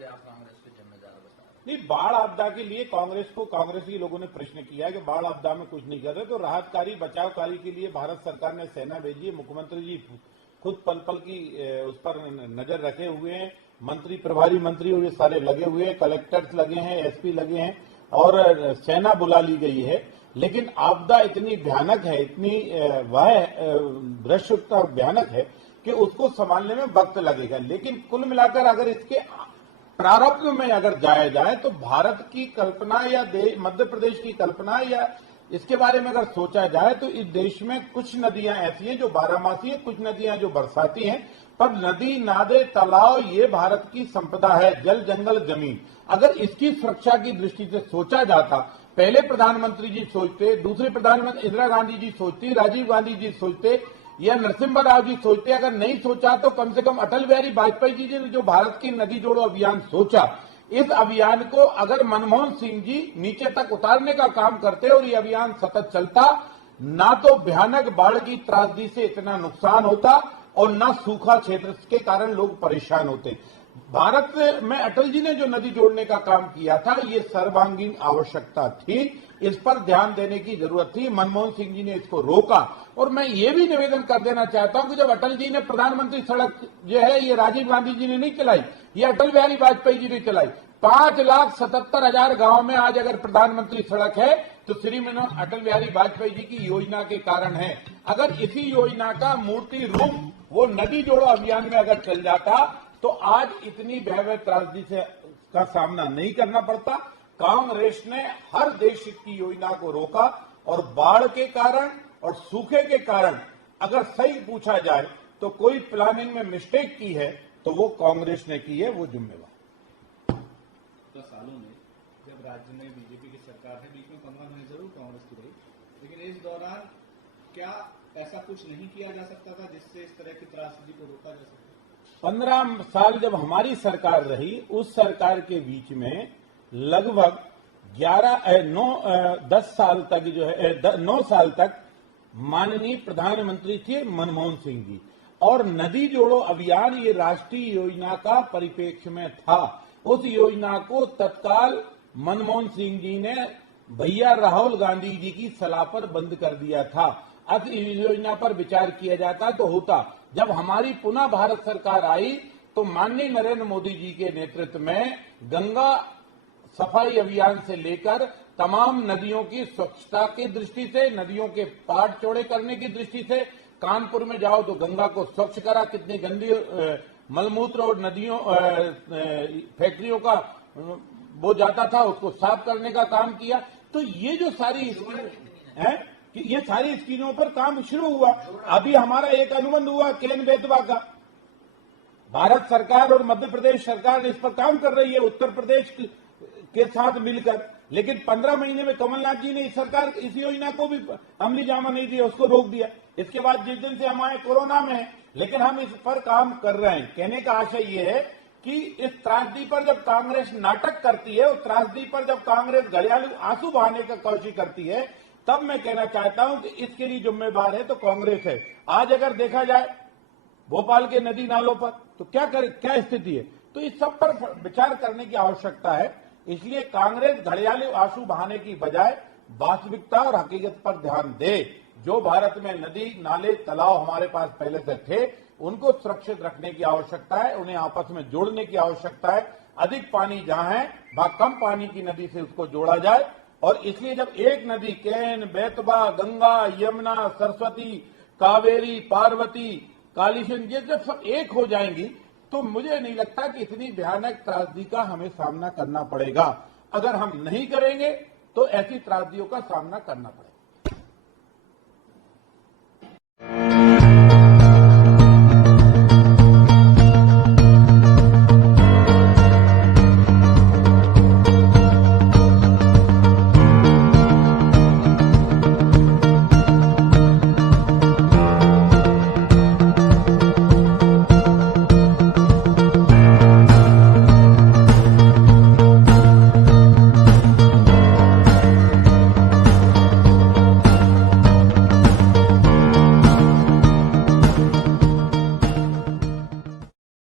इसलिए आप कांग्रेस को जिम्मेदार बता रहे हैं? नहीं, बाढ़ आपदा के लिए कांग्रेसी लोगों ने प्रश्न किया है कि बाढ़ आपदा में कुछ नहीं कर रहे, तो राहत कार्य बचाव कार्य के लिए भारत सरकार ने सेना भेजी है। मुख्यमंत्री जी खुद पल पल की उस पर नजर रखे हुए हैं। मंत्री, प्रभारी मंत्री और ये सारे लगे हुए हैं, कलेक्टर्स लगे हैं, एसपी लगे हैं और सेना बुला ली गई है। लेकिन आपदा इतनी भयानक है, इतनी दृश्यता भयानक है कि उसको संभालने में वक्त लगेगा। लेकिन कुल मिलाकर अगर इसके प्रारंभ में अगर जाया जाए तो भारत की कल्पना या मध्य प्रदेश की कल्पना या इसके बारे में अगर सोचा जाए तो इस देश में कुछ नदियां ऐसी हैं जो बारहमासी हैं, कुछ नदियां जो बरसाती हैं, पर नदी, नादे, तालाब ये भारत की संपदा है, जल, जंगल, जमीन। अगर इसकी सुरक्षा की दृष्टि से सोचा जाता, पहले प्रधानमंत्री जी सोचते, दूसरे प्रधानमंत्री इंदिरा गांधी जी सोचती, राजीव गांधी जी सोचते या नरसिम्हा राव जी सोचते, अगर नहीं सोचा तो कम से कम अटल बिहारी वाजपेयी जी ने जो भारत की नदी जोड़ो अभियान सोचा, इस अभियान को अगर मनमोहन सिंह जी नीचे तक उतारने का काम करते और ये अभियान सतत चलता, ना तो भयानक बाढ़ की त्रासदी से इतना नुकसान होता और ना सूखा क्षेत्र के कारण लोग परेशान होते। भारत में अटल जी ने जो नदी जोड़ने का काम किया था, ये सर्वांगीण आवश्यकता थी, इस पर ध्यान देने की जरूरत थी। मनमोहन सिंह जी ने इसको रोका। और मैं ये भी निवेदन कर देना चाहता हूं कि जब अटल जी ने प्रधानमंत्री सड़क जो है ये राजीव गांधी जी ने नहीं चलाई, ये अटल बिहारी वाजपेयी जी ने चलाई। 5,77,000 गांव में आज अगर प्रधानमंत्री सड़क है तो श्रीमान अटल बिहारी वाजपेयी जी की योजना के कारण है। अगर इसी योजना का मूर्ति रूप वो नदी जोड़ो अभियान में अगर चल जाता तो आज इतनी भयावह त्रासदी से का सामना नहीं करना पड़ता। कांग्रेस ने हर देश की योजना को रोका और बाढ़ के कारण और सूखे के कारण अगर सही पूछा जाए तो कोई प्लानिंग में मिस्टेक की है तो वो कांग्रेस ने की है, वो जिम्मेवार। तो सालों में जब राज्य में बीजेपी की सरकार है, बीच में 15 महीने जरूर कांग्रेस की रही, लेकिन इस दौरान क्या ऐसा कुछ नहीं किया जा सकता था जिससे इस तरह की त्रासदी को रोका जा सके? 15 साल जब हमारी सरकार रही, उस सरकार के बीच में लगभग 10 साल तक जो है 9 साल तक माननीय प्रधानमंत्री थे मनमोहन सिंह जी, और नदी जोड़ो अभियान ये राष्ट्रीय योजना का परिप्रेक्ष्य में था। उस योजना को तत्काल मनमोहन सिंह जी ने भैया राहुल गांधी जी की सलाह पर बंद कर दिया था। अब इस योजना पर विचार किया जाता तो होता। जब हमारी पुनः भारत सरकार आई तो माननीय नरेंद्र मोदी जी के नेतृत्व में गंगा सफाई अभियान से लेकर तमाम नदियों की स्वच्छता की दृष्टि से, नदियों के पाट चौड़े करने की दृष्टि से, कानपुर में जाओ तो गंगा को स्वच्छ करा, कितनी गंदी मलमूत्र और नदियों फैक्ट्रियों का वो जाता था उसको साफ करने का काम किया। तो ये जो सारी स्कीम है कि ये सारी स्कीमों पर काम शुरू हुआ। अभी हमारा एक अनुबंध हुआ केन बेतवा का, भारत सरकार और मध्य प्रदेश सरकार इस पर काम कर रही है उत्तर प्रदेश के साथ मिलकर। लेकिन 15 महीने में कमलनाथ जी ने इस सरकार इस योजना को भी अमली जामा नहीं दिया, उसको रोक दिया। इसके बाद जिस दिन से हम आए कोरोना में, लेकिन हम इस पर काम कर रहे हैं। कहने का आशय ये है कि इस त्रासदी पर जब कांग्रेस नाटक करती है और त्रासदी पर जब कांग्रेस घड़ियालू आंसू बहाने का कोशिश करती है, तब मैं कहना चाहता हूं कि इसके लिए जिम्मेदार है तो कांग्रेस है। आज अगर देखा जाए भोपाल के नदी नालों पर तो क्या स्थिति है, तो इस सब पर विचार करने की आवश्यकता है। इसलिए कांग्रेस घड़ियालू आंसू बहाने की बजाय वास्तविकता और हकीकत पर ध्यान दे। जो भारत में नदी, नाले, तालाब हमारे पास पहले से थे, उनको सुरक्षित रखने की आवश्यकता है, उन्हें आपस में जोड़ने की आवश्यकता है। अधिक पानी जहां है वहां कम पानी की नदी से उसको जोड़ा जाए। और इसलिए जब एक नदी केन, बेतवा, गंगा, यमुना, सरस्वती, कावेरी, पार्वती, कालीसिंध ये जब सब एक हो जाएंगी तो मुझे नहीं लगता कि इतनी भयानक त्रासदी का हमें सामना करना पड़ेगा। अगर हम नहीं करेंगे तो ऐसी त्रासदियों का सामना करना पड़ेगा।